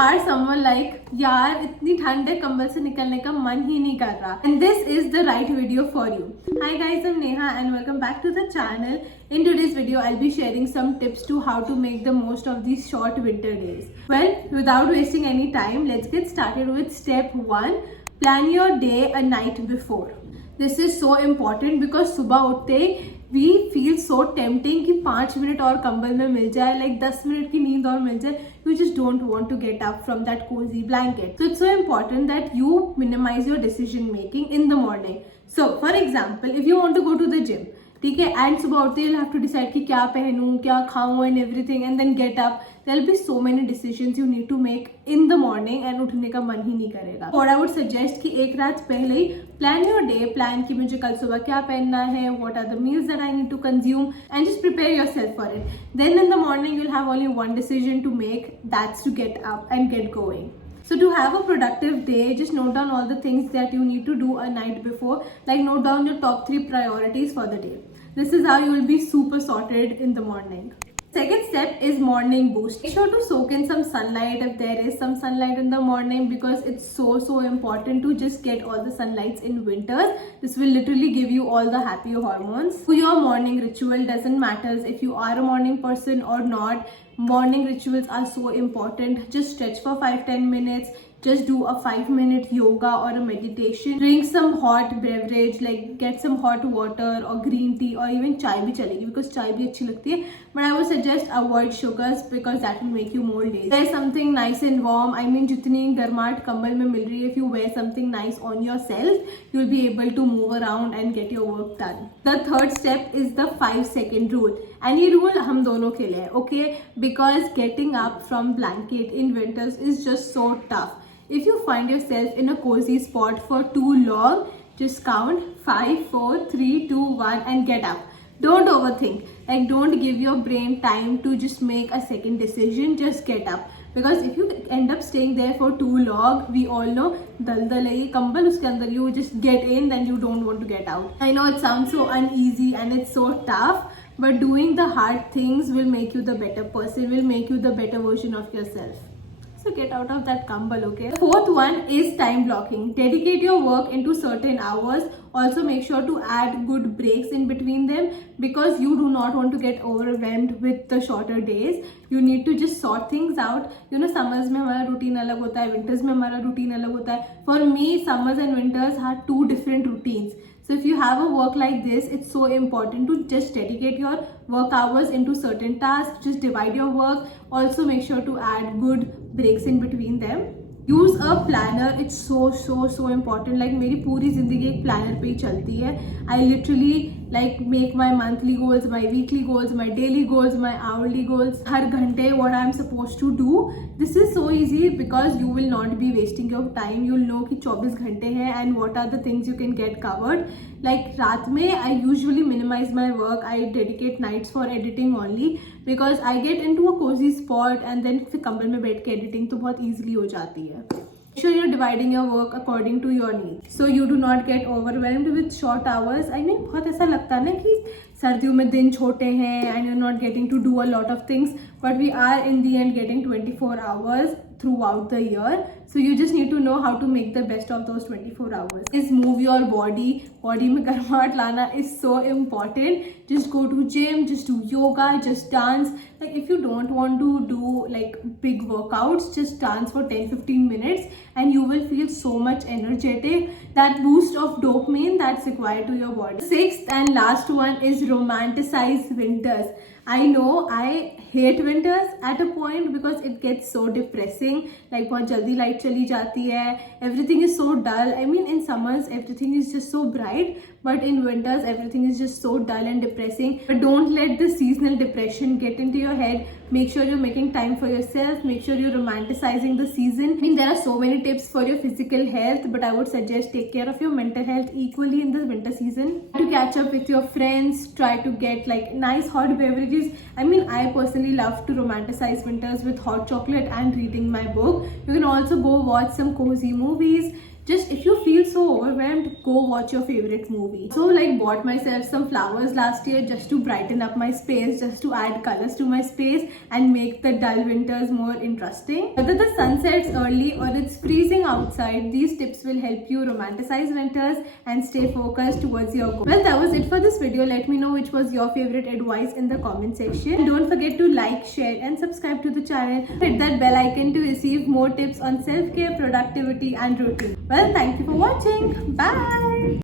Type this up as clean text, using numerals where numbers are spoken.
are someone like यार इतनी ठंड है कंबल से निकलने का मन ही नहीं कर रहा, and this is the right video for you. Hi guys, I'm Neha and welcome back to the channel. In today's video I'll be sharing some tips to how to make the most of these short winter days. Well, without wasting any time, let's get started with step 1. Plan your day a night before. This is so important because सुबह उठते we feel so tempting कि 5 minute और कंबल में मिल जाए, like 10 minute की नींद और मिल जाए. You just don't want to get up from that cozy blanket. So it's so important that you minimize your decision making in the morning. So for example, if you want to go to the gym, ठीक है, and सुबह उठते you'll have to decide कि क्या पहनूं, क्या खाऊं and everything, and then get up. There'll be so many decisions you need to make in the morning and उठने का मन ही नहीं करेगा. What I would suggest कि एक रात पहले ही plan your day, plan कि मुझे कल सुबह क्या पहनना है, what are the meals that I need to consume, and just prepare yourself for it. Then in the morning you'll have only one decision to make, that's to get up and get going. So to have a productive day, just note down all the things that you need to do a night before. Like note down your top 3 priorities for the day. This is how you will be super sorted in the morning. Second step is morning boost. Make sure to soak in some sunlight if there is some sunlight in the morning, because it's so important to just get all the sunlights in winters. This will literally give you all the happy hormones. For your morning ritual, doesn't matter if you are a morning person or not. Morning rituals are so important. Just stretch for 5-10 minutes. Just do a 5-minute yoga or a meditation. Drink some hot beverage, like get some hot water or green tea, or even chai bhi chalegi because chai bhi achhi lagti hai. But I would suggest avoid sugars because that will make you more lazy. Wear something nice and warm. I mean, jitni garmaat kambal mein mil rahi hai, if you wear something nice on yourself, you will be able to move around and get your work done. The third step is the 5-second rule. And ये rule हम दोनों के लिए है, okay? Because getting up from blanket in winters is just so tough. If you find yourself in a cozy spot for too long, just count 5, 4, 3, 2, 1 and get up. Don't overthink. Like, don't give your brain time to just make a second decision. Just get up. Because if you end up staying there for too long, we all know दलदल है ये कंबल, उसके अंदर you just get in, then you don't want to get out. I know it sounds so uneasy and it's so tough, but doing the hard things will make you the better person, will make you the better version of yourself. So get out of that kambal, okay? The fourth one is time blocking. Dedicate your work into certain hours. Also make sure to add good breaks in between them, because you do not want to get overwhelmed with the shorter days. You need to just sort things out. You know, summers में हमारा routine अलग होता है, winters में हमारा routine अलग होता है. For me, summers and winters are 2 different routines. So if you have a work like this, it's so important to just dedicate your work hours into certain tasks. Just divide your work. Also make sure to add good breaks in between them. Use a planner. It's so important. Like मेरी पूरी जिंदगी एक planner पे ही चलती है. I literally like make my monthly goals, my weekly goals, my daily goals, my hourly goals. हर घंटे what I'm supposed to do. This is so easy because you will not be wasting your time. You'll know कि 24 घंटे हैं and what are the things you can get covered. Like रात में I usually minimize my work. I dedicate nights for editing only because I get into a cozy spot and then फिर कंबल में बैठ के editing तो बहुत easily हो जाती है. Make sure you're dividing your work according to your needs, so you do not get overwhelmed with short hours. I mean, बहुत ऐसा लगता है ना कि सर्दियों में दिन छोटे हैं and you're not getting to do a lot of things, but we are in the end getting 24 hours throughout the year. So you just need to know how to make the best of those 24 hours. Is move your body. Body में गर्माहट लाना is so important. Just go to gym, just do yoga, just dance. Like if you don't want to do like big workouts, just dance for 10-15 minutes and you will feel so much energetic. That boost of dopamine that's required to your body. Sixth and last one is romanticize winters. I know I hate winters at a point because it gets so depressing. Like बहुत जल्दी light चली जाती है. Everything is so dull. I mean, in summers everything is just so bright, but in winters everything is just so dull and depressing. But don't let the seasonal depression get into your head. Make sure you're making time for yourself. Make sure you're romanticizing the season. I mean, there are so many tips for your physical health, but I would suggest take care of your mental health equally in the winter season. To catch up with your friends, try to get like nice hot beverages. I mean, I personally love to romanticize winters with hot chocolate and reading my book. You can also go watch some cozy movies. just if you feel so overwhelmed, go watch your favorite movie. So like bought myself some flowers last year just to brighten up my space, just to add colors to my space and make the dull winters more interesting. Whether the sun sets early or it's freezing outside, these tips will help you romanticize winters and stay focused towards your goal. Well, that was it for this video. Let me know which was your favorite advice in the comment section. And don't forget to like, share and subscribe to the channel. Hit that bell icon to receive more tips on self-care, productivity and routine. Well, thank you for watching. Bye.